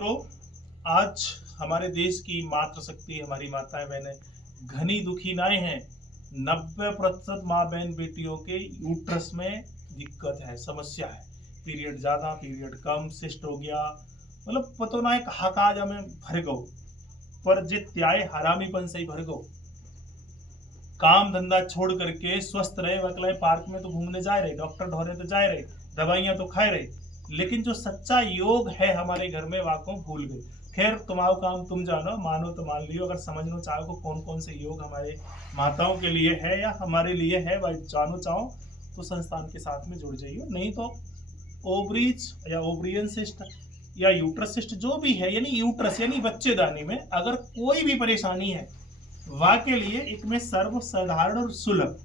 मित्रों, आज हमारे देश की मातृशक्ति हमारी माताएं बहनें घनी दुखी नाए हैं। 90% माँ बहन बेटियों के यूट्रस में दिक्कत है, समस्या है। पीरियड ज्यादा, पीरियड कम, सिस्ट हो गया, मतलब पतो ना कहा काज हमें भर गो, पर जे त्याय हरामीपन से ही भर गो। काम धंधा छोड़ करके स्वस्थ रहे, वकलाए पार्क में तो घूमने जा रहे, डॉक्टर ढोरे तो जा रहे, दवाइयां तो खाए रहे, लेकिन जो सच्चा योग है हमारे घर में वाको भूल गए। खैर, तुम्हारा काम तुम जानो, मानो तो मान लियो। अगर समझना चाहो को कौन कौन से योग हमारे माताओं के लिए है या हमारे लिए है, वह जानो चाहो तो संस्थान के साथ में जुड़ जाइए। नहीं तो ओवरीज या ओवरियन सिस्ट या यूट्रस सिस्ट जो भी है, यानी यूट्रस यानी बच्चेदानी में अगर कोई भी परेशानी है, वा के लिए एक में सर्वसाधारण और सुलभ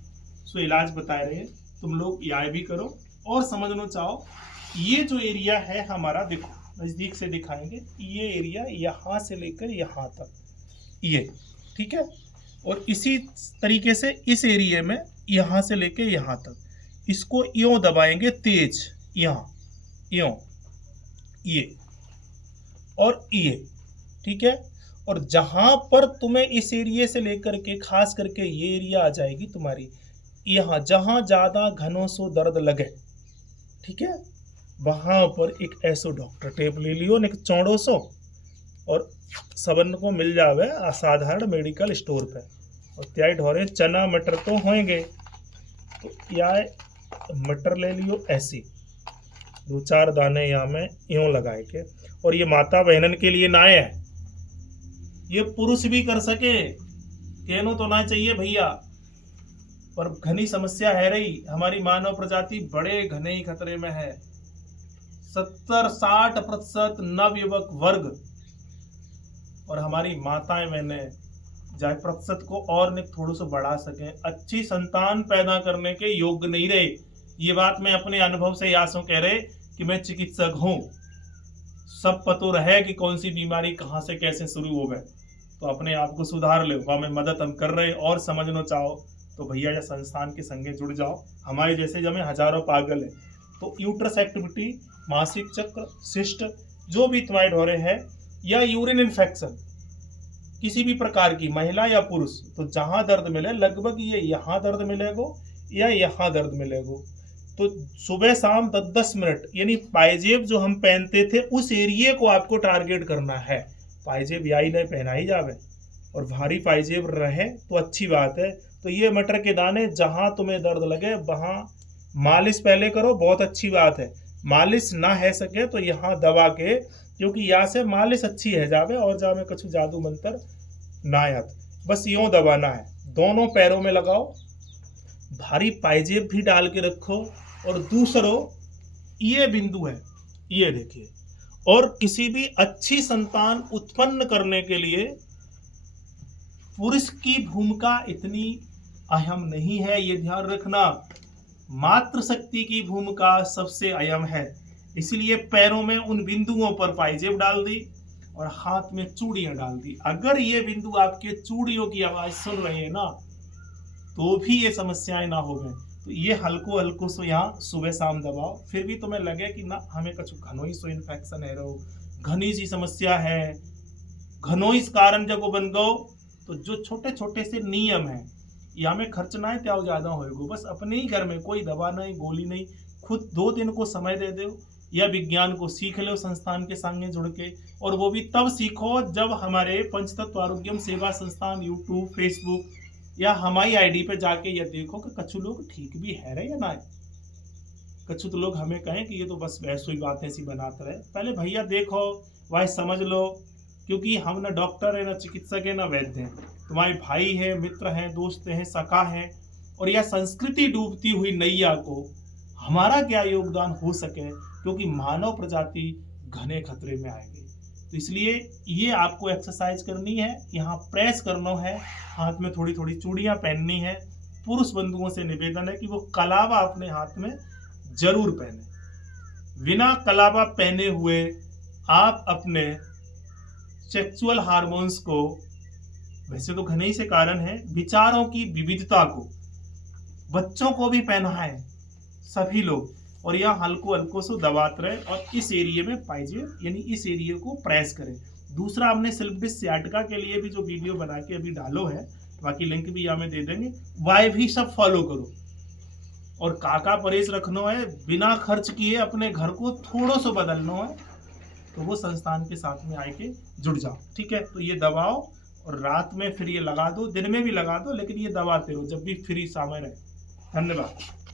सो इलाज बता रहे हैं। तुम लोग याद भी करो और समझना चाहो। ये जो एरिया है हमारा, देखो नजदीक से दिखाएंगे, ये एरिया यहाँ से लेकर यहाँ तक, ये ठीक है। और इसी तरीके से इस एरिया में यहाँ से लेकर यहाँ तक, इसको यों दबाएंगे तेज, यहाँ यों, ये और ये, ठीक है। और जहां पर तुम्हें इस एरिया से लेकर के खास करके ये एरिया आ जाएगी तुम्हारी, यहाँ जहां ज्यादा घनों सो दर्द लगे, ठीक है, वहां पर एक ऐसो डॉक्टर टेप ले लियो, एक चौड़ो सो, और सबन को मिल जावे असाधारण मेडिकल स्टोर पे। और त्याई ढोरे चना मटर तो होंगे, तो या मटर ले लियो ऐसी 2-4 दाने यहाँ में यूं लगाए के। और ये माता बहनन के लिए ना है, ये पुरुष भी कर सके, कहनो तो ना चाहिए भैया, पर घनी समस्या है रही। हमारी मानव प्रजाति बड़े घने खतरे में है। 70-60% नवयुवक वर्ग और हमारी माताएं बहनें जाए प्रतिशत को और ने थोड़ा सा बढ़ा सकें, अच्छी संतान पैदा करने के योग्य नहीं रहे। ये बात मैं अपने अनुभव से यासों कह रहे कि मैं चिकित्सक हूं, सब पतो रहे कि कौन सी बीमारी कहाँ से कैसे शुरू हो गए, तो अपने आप को सुधार ले, वह में मदद हम कर रहे। और समझना चाहो तो भैया या संस्थान के संगे जुड़ जाओ। हमारे जैसे जमे हजारों पागल है। तो यूट्रस एक्टिविटी, मासिक चक्र, सिस्ट जो भी तुम्हारे ढोरे है, या यूरिन इन्फेक्शन किसी भी प्रकार की, महिला या पुरुष, तो जहां दर्द मिले, लगभग ये यहाँ दर्द मिलेगो या यहाँ दर्द मिलेगो, तो सुबह शाम 10-10 मिनट, यानी पायजेब जो हम पहनते थे उस एरिया को आपको टारगेट करना है। पायजेब याई नहीं पहनाई जावे, और भारी पायजेब रहे तो अच्छी बात है। तो ये मटर के दाने जहां तुम्हें दर्द लगे वहां मालिश पहले करो, बहुत अच्छी बात है। मालिश ना है सके तो यहाँ दबा के, क्योंकि यहाँ से मालिश अच्छी है जावे और जावे कछु जादू मंत्र ना आत, बस यूं दबाना है। दोनों पैरों में लगाओ, भारी पायजेब भी डाल के रखो। और दूसरो ये बिंदु है, ये देखिए, और किसी भी अच्छी संतान उत्पन्न करने के लिए पुरुष की भूमिका इतनी अहम नहीं है, ये ध्यान रखना। मातृशक्ति की भूमिका सबसे अहम है। इसलिए पैरों में उन बिंदुओं पर पायजेब डाल दी और हाथ में चूड़ियां डाल दी। अगर ये बिंदु आपके चूड़ियों की आवाज सुन रहे हैं ना, तो भी ये समस्याएं ना हो गए, तो ये हल्को हल्को सो यहाँ सुबह शाम दबाओ। फिर भी तुम्हें लगे कि ना हमें कुछ घनोई सो इन्फेक्शन है, रहो घनी सी समस्या है, घनोई कारण जब वो बन गो, तो जो छोटे छोटे से नियम है, यहाँ में खर्च ना है त्याव ज्यादा होएगो। बस अपने ही घर में, कोई दवा नहीं, गोली नहीं, खुद 2 दिन को समय दे दो या विज्ञान को सीख लो संस्थान के संगे जुड़ के। और वो भी तब सीखो जब हमारे पंचतत्व आरोग्यम सेवा संस्थान यूट्यूब, फेसबुक या हमारी आईडी पे जाके ये देखो कि कछु लोग ठीक भी है रहे या ना। कछु तो लोग हमें कहें कि ये तो बस वैसे ही बातें सी बनाते रहे। पहले भैया देखो, वह समझ लो, क्योंकि हम ना डॉक्टर है, ना चिकित्सक है, ना वैद्य हैं। तुम्हारे भाई है, मित्र हैं, दोस्त हैं, सखा हैं। और यह संस्कृति डूबती हुई नैया को हमारा क्या योगदान हो सके, क्योंकि मानव प्रजाति घने खतरे में आएगी। तो इसलिए ये आपको एक्सरसाइज करनी है, यहाँ प्रेस करना है, हाथ में थोड़ी थोड़ी चूड़ियां पहननी है। पुरुष बंधुओं से निवेदन है कि वो कलावा अपने हाथ में जरूर पहने। बिना कलावा पहने हुए आप अपने सेक्सुअल हार्मोन्स को, वैसे तो घने ही से कारण है, विचारों की विविधता को, बच्चों को भी पहना है सभी लोग। और यहाँ हल्को हल्को सो दबाते रहे और इस एरिया में पाइजे, यानी इस एरिया को प्रेस करें। दूसरा हमने स्लिप डिस्क सियाटिका के लिए भी जो वीडियो बना के अभी डालो है, बाकी लिंक भी यहाँ में दे देंगे, वह भी सब फॉलो करो। और काका परहेज रखना है, बिना खर्च किए अपने घर को थोड़ा सा बदलना है, तो वो संस्थान के साथ में आके जुड़ जाओ। ठीक है, तो ये दबाओ और रात में फिर ये लगा दो, दिन में भी लगा दो, लेकिन ये दबाते रहो जब भी फ्री समय रहे। धन्यवाद।